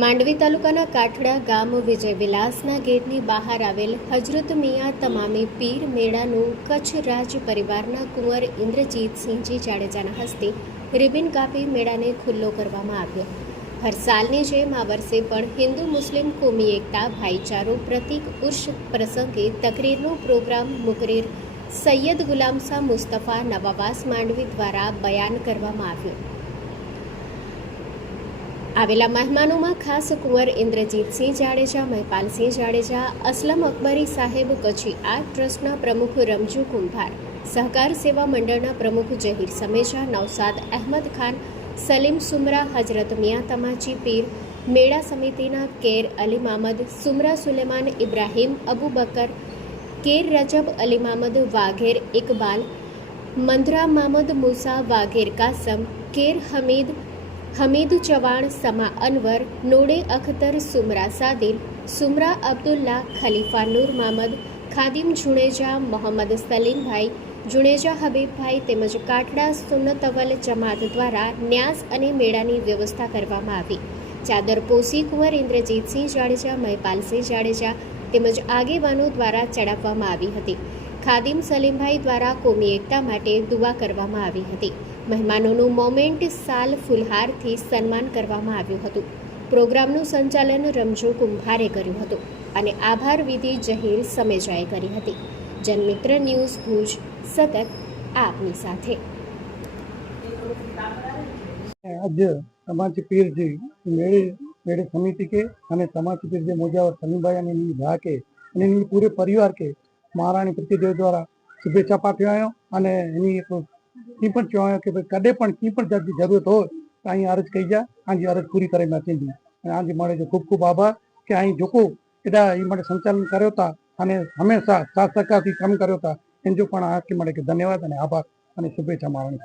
માંડવી તાલુકાના કાઠડા ગામ વિજય વિલાસના ગેટની બહાર આવેલ હજરત મિયા તમામી પીર મેળાનું કચ્છ રાજ પરિવારના કુંવર ઇન્દ્રજીતસિંહજી જાડેજાના હસ્તે રિબિન કાપી મેળાને ખુલ્લો કરવામાં આવ્યો। હર સાલની જેમ આ વર્ષે પણ હિન્દુ મુસ્લિમ કોમી એકતા ભાઈચારો પ્રતીક ઉર્ષ પ્રસંગે તકરીરનો પ્રોગ્રામ મુકરેર સૈયદ ગુલામશા મુસ્તફા નવાવાસ માંડવી દ્વારા બયાન કરવામાં આવ્યો। આવેલા મહેમાનોમાં ખાસ કુંવર ઇન્દ્રજીતસિંહ જાડેજા, મહેપાલસિંહ જાડેજા, અસલમ અકબરી સાહેબ કચ્છી આર્ટ ટ્રસ્ટના પ્રમુખ રમજુ કુંભાર, સહકાર સેવા મંડળના પ્રમુખ જહીર સમેજા, નૌસાદ અહેમદ ખાન, સલીમ સુમરા, હજરત મિયા તમાચી પીર મેળા સમિતિના કેર અલી મામદ, સુમરા સુલેમાન ઇબ્રાહીમ, અબુ બકર, કેર રજબ અલી મામદ, વાઘેર ઇકબાલ, મંદરા મામદ મૂસા, વાઘેર કાસમ, કેર હમીદ ચવાણ, સમા અનવર, નોડે અખ્તર, સુમરા સાદિલ, સુમરા અબ્દુલ્લા, ખલીફા નૂર મામદ, ખાદિમ જુણેજા, મોહમ્મદ સલીમભાઈ, જુણેજા હબીબભાઈ તેમજ કાઠડા સુન્નતવલ જમાત દ્વારા ન્યાસ અને મેળાની વ્યવસ્થા કરવામાં આવી। ચાદર પોસી કુંવર ઇન્દ્રજીતસિંહ જાડેજા, મહેપાલસિંહ જાડેજા તેમજ આગેવાનો દ્વારા ચડાવવામાં આવી હતી। ખાદિમ સલીમભાઈ દ્વારા કોમી એકતા માટે દુઆ કરવામાં આવી હતી। મહેમાનોનું મોમેન્ટ સાલ ફુલહારથી સન્માન કરવામાં આવ્યું હતું। પ્રોગ્રામનું સંચાલન રમજો કુંભારે કર્યું હતું અને આભાર વિધિ જહીર સમેજાએ કરી હતી। જનમિત્ર ન્યૂઝ ભુજ સતત આપની સાથે। आज तमाची पीर जी मेरे समिति के અને तमाची पीर जी मोजावर सलीमभाई અને ભા કે અને એની પૂરે પરિવાર કે મહારાણી પ્રતિદેવ દ્વારા શુભેચ્છા પાઠવ્યો અને એની એક ઈ પણ કહેવાયો કે ભાઈ કદે પણ કી પણ જાતની જરૂરત હોય તો અહીં અરજ કહી જા, આજી અરજ પૂરી કરી નાખી। અને આજે મળે છે ખૂબ ખૂબ આભાર કે અહીં જોકો એડા એ માટે સંચાલન કર્યો હતા અને હંમેશા સાથ સહકારથી કામ કર્યો હતા। એનો પણ આ કે મળે કે ધન્યવાદ અને આભાર અને શુભેચ્છા મહારાણી।